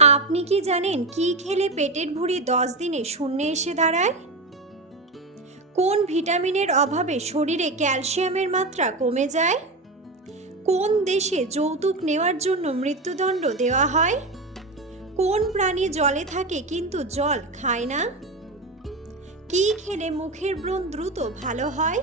আপনি কি জানেন কি খেলে পেটের ভুঁড়ি দশ দিনে শূন্যে এসে দাঁড়ায়? কোন ভিটামিনের অভাবে শরীরে ক্যালসিয়ামের মাত্রা কমে যায়? কোন দেশে যৌতুক নেওয়ার জন্য মৃত্যুদণ্ড দেওয়া হয়? কোন প্রাণী জলে থাকে কিন্তু জল খায় না? কি খেলে মুখের ব্রণ দ্রুত ভালো হয়?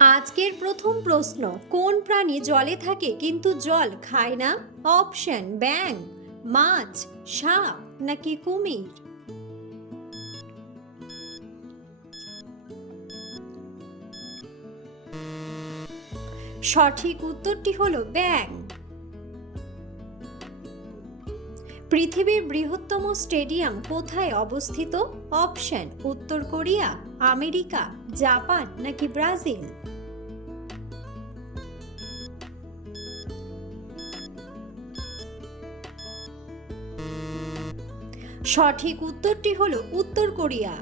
আজকের প্রথম প্রশ্ন, কোন প্রাণী জলে থাকে কিন্তু জল খায় না? অপশন ব্যাং মাছ, সাপ নাকি কুমির? সঠিক উত্তরটি হলো ব্যাং পৃথিবীর বৃহত্তম স্টেডিয়াম কোথায় অবস্থিত? অপশন, উত্তর কোরিয়া, আমেরিকা, জাপান নাকি ব্রাজিল? সঠিক উত্তরটি হলো উত্তর কোরিয়া।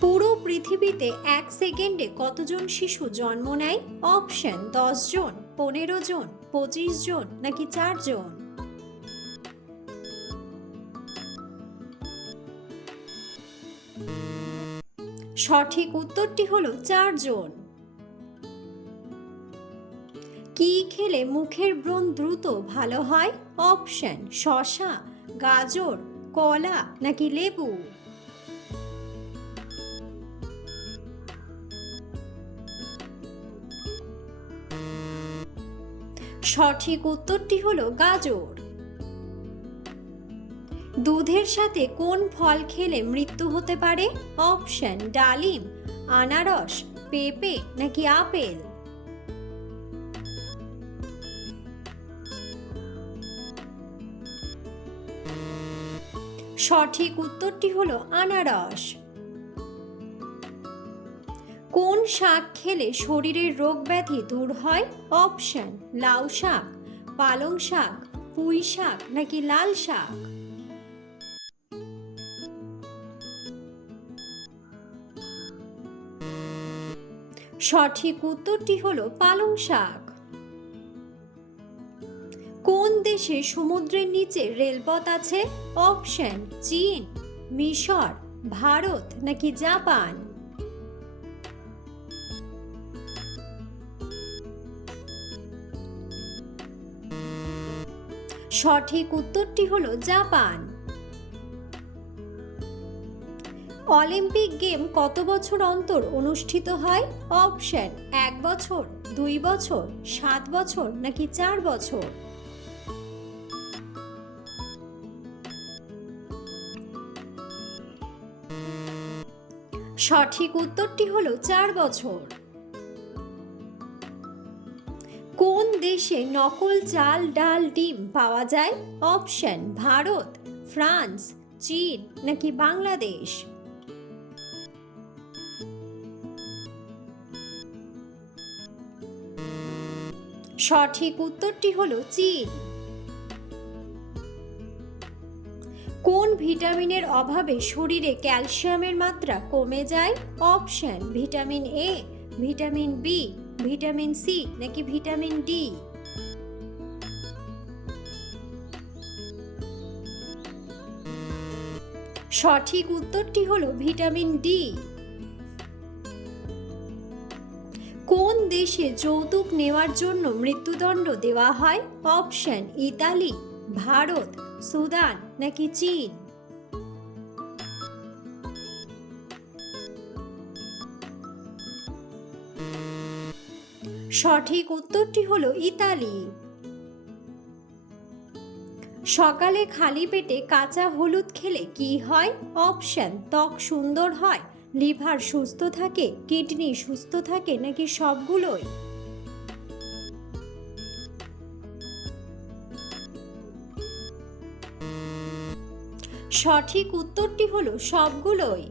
পুরো পৃথিবীতে এক সেকেন্ডে কতজন শিশু জন্ম নেয়? অপশন দশ জন, পনেরো জন, পঁচিশ জন, নাকি চারজন সঠিক উত্তরটি হলো চারজন কি খেলে মুখের ব্রণ দ্রুত ভালো হয়? অপশন, শশা, গাজর, কলা নাকি লেবু? সঠিক উত্তরটি হলো গাজর। দুধের সাথে কোন ফল খেলে মৃত্যু হতে পারে? অপশন, ডালিম, আনারস, পেঁপে নাকি আপেল? সঠিক উত্তরটি হলো আনারস। কোন শাক খেলে শরীরের রোগ ব্যাধি দূর হয়? অপশন, লাউ শাক, পালং শাক, পুঁই শাক নাকি লাল শাক? সঠিক উত্তরটি হলো পালং শাক। দেশে সমুদ্রের নিচে রেলপথ আছে? অপশন, চীন, মিশর, ভারত নাকি জাপান? সঠিক উত্তরটি হলো জাপান। অলিম্পিক গেম কত বছর অন্তর অনুষ্ঠিত হয়? অপশন, এক বছর, দুই বছর, সাত বছর নাকি চার বছর? সঠিক উত্তরটি হলো চার বছর। কোন দেশে নকল চাল, ডাল, ডিম পাওয়া যায়? অপশন, ভারত, ফ্রান্স, চীন নাকি বাংলাদেশ? সঠিক উত্তরটি হলো চীন। কোন ভিটামিনের অভাবে শরীরে ক্যালসিয়ামের মাত্রা কমে যায়? Option, vitamin A vitamin B vitamin C নাকি ভিটামিন ডি সঠিক উত্তরটি হলো ভিটামিন ডি কোন দেশে যৌতুক নেওয়ার জন্য মৃত্যুদণ্ড দেওয়া হয়? Option, Italy, Bharat. সুদান নাকি চীন? সঠিক উত্তরটি হলো ইতালি। সকালে খালি পেটে কাঁচা হলুদ খেলে কি হয়? অপশন, ত্বক সুন্দর হয়, লিভার সুস্থ থাকে, কিডনি সুস্থ থাকে নাকি সবগুলোই? সঠিক উত্তরটি হলো সবগুলোই।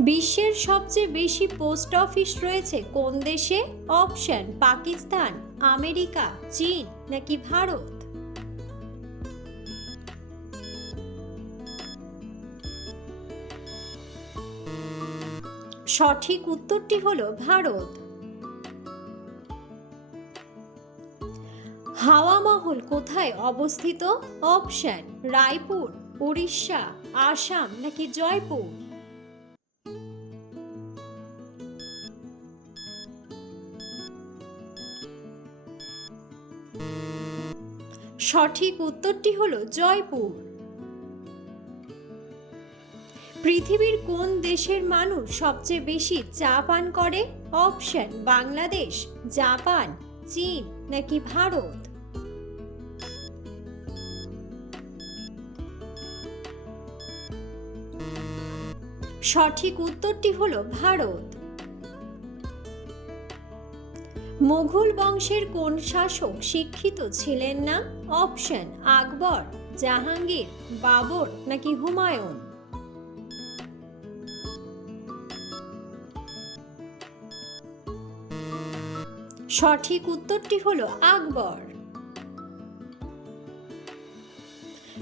বিশ্বের সবচেয়ে বেশি পোস্ট অফিস রয়েছে কোন দেশে? অপশন, পাকিস্তান, আমেরিকা, চীন নাকি ভারত? সঠিক উত্তরটি হলো ভারত। কোথায় অবস্থিত? অপশন, রায়পুর, উড়িষ্যা, আসাম নাকি জয়পুর? সঠিক উত্তরটি হলো জয়পুর। পৃথিবীর কোন দেশের মানুষ সবচেয়ে বেশি চা পান করে? অপশন, বাংলাদেশ, জাপান, চীন নাকি ভারত? সঠিক উত্তরটি হল ভারত। মুঘল বংশের কোন শাসক শিক্ষিত ছিলেন না? অপশন, আকবর, জাহাঙ্গীর, বাবর নাকি হুমায়ুন? সঠিক উত্তরটি হলো আকবর।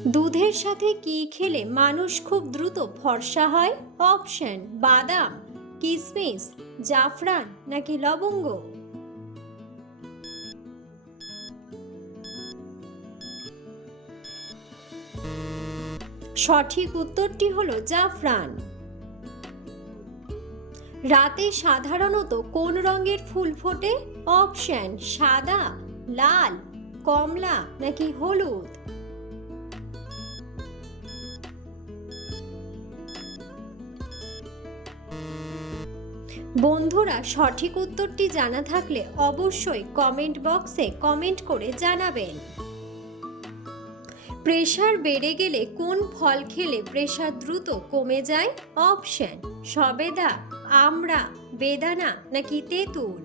দুধের সাথে কি খেলে মানুষ খুব দ্রুত ফর্সা হয়? অপশন, বাদাম, কিসমিস, জাফরান নাকি লবঙ্গ? সঠিক উত্তরটি হলো জাফরান। রাতে সাধারণত কোন রঙের ফুল ফোটে? অপশন, সাদা, লাল, কমলা নাকি হলুদ? বন্ধুরা, সঠিক উত্তরটি জানা থাকলে অবশ্যই কমেন্ট বক্সে কমেন্ট করে জানাবেন। প্রেশার বেড়ে গেলে কোন ফল খেলে প্রেশার দ্রুত কমে যায়? অপশন, সবেদা, আমড়া, বেদানা নাকি তেঁতুল?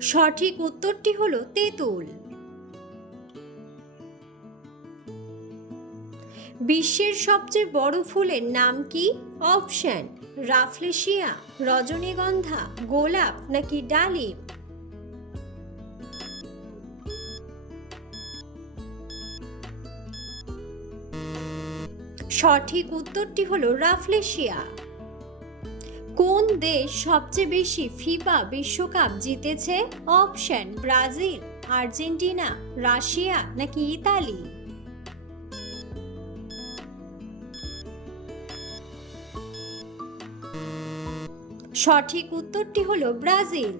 সঠিক উত্তরটি হলো তেঁতুল। বিশ্বের সবচেয়ে বড় ফুলের নাম কি? অপশন, রাফলেশিয়া, রজনীগন্ধা, গোলাপ নাকি ডালিম? সঠিক উত্তরটি হলো রাফলেশিয়া। কোন দেশ সবচেয়ে বেশি ফিফা বিশ্বকাপ জিতেছে? অপশন, ব্রাজিল, আর্জেন্টিনা, রাশিয়া নাকি ইতালি? সঠিক উত্তরটি হলো ব্রাজিল।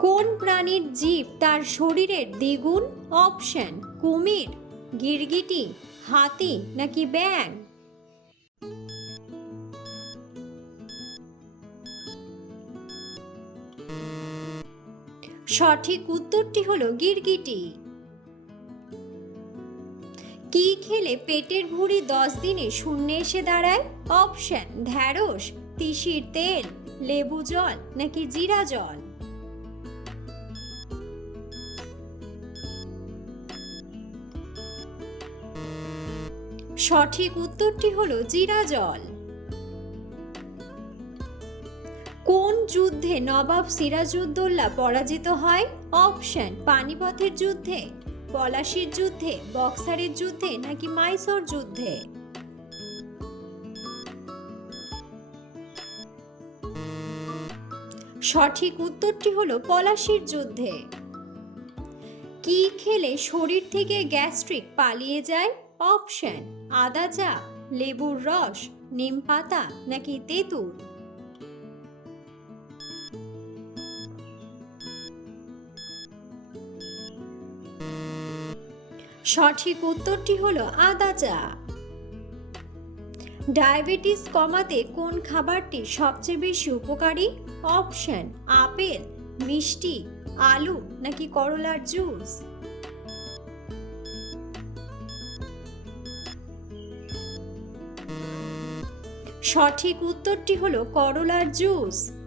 কোন প্রাণীর জীব তার শরীরের দ্বিগুণ অপশন? কুমির, গিরগিটি, হাতি নাকি ব্যাং সঠিক উত্তরটি হলো গিরগিটি। খেলে পেটের ভুঁড়ি দশ দিনে শূন্যে এসে দাঁড়ায়। অপশন, ঢ্যাঁড়স, তিসির তেল, লেবু জল নাকি জিরা জল? সঠিক উত্তরটি হলো জিরা জল। কোন যুদ্ধে নবাব সিরাজউদ্দৌলা পরাজিত হয়? অপশন, পানিপথের যুদ্ধে। পলাশির যুদ্ধে, বক্সারের যুদ্ধে নাকি মাইসোর যুদ্ধে? সঠিক উত্তরটি হলো পলাশির যুদ্ধে। কি খেলে শরীর থেকে গ্যাস্ট্রিক পালিয়ে যায়? অপশন, আদা চা, লেবুর রস, নিম পাতা নাকি তেঁতুল? সঠিক উত্তরটি হলো আদা চা। ডায়াবেটিস কমাতে কোন খাবারটি সবচেয়ে বেশি উপকারী? অপশন, আপেল, মিষ্টি, আলু নাকি করলার জুস? সঠিক উত্তরটি হলো করলার জুস।